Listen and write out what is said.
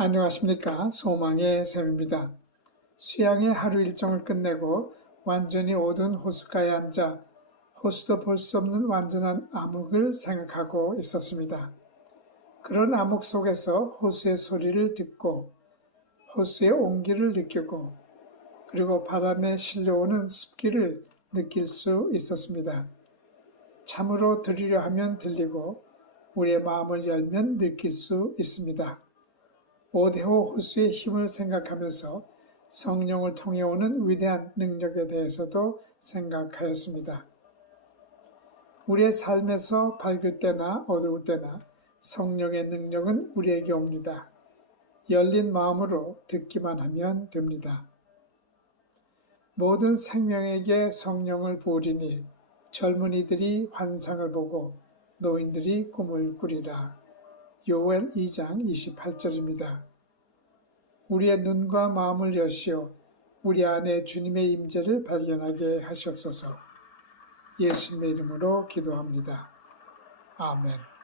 안녕하십니까. 소망의 샘입니다. 수양의 하루 일정을 끝내고 완전히 어두운 호숫가에 앉아 호수도 볼 수 없는 완전한 암흑을 생각하고 있었습니다. 그런 암흑 속에서 호수의 소리를 듣고 호수의 온기를 느끼고 그리고 바람에 실려오는 습기를 느낄 수 있었습니다. 참으로 들으려 하면 들리고 우리의 마음을 열면 느낄 수 있습니다. 오대호 호수의 힘을 생각하면서 성령을 통해 오는 위대한 능력에 대해서도 생각하였습니다. 우리의 삶에서 밝을 때나 어두울 때나 성령의 능력은 우리에게 옵니다. 열린 마음으로 듣기만 하면 됩니다. 모든 생명에게 성령을 부으리니 젊은이들이 환상을 보고 노인들이 꿈을 꾸리라. 요엘 2장 28절입니다. 우리의 눈과 마음을 여시어 우리 안에 주님의 임재를 발견하게 하시옵소서. 예수님의 이름으로 기도합니다. 아멘.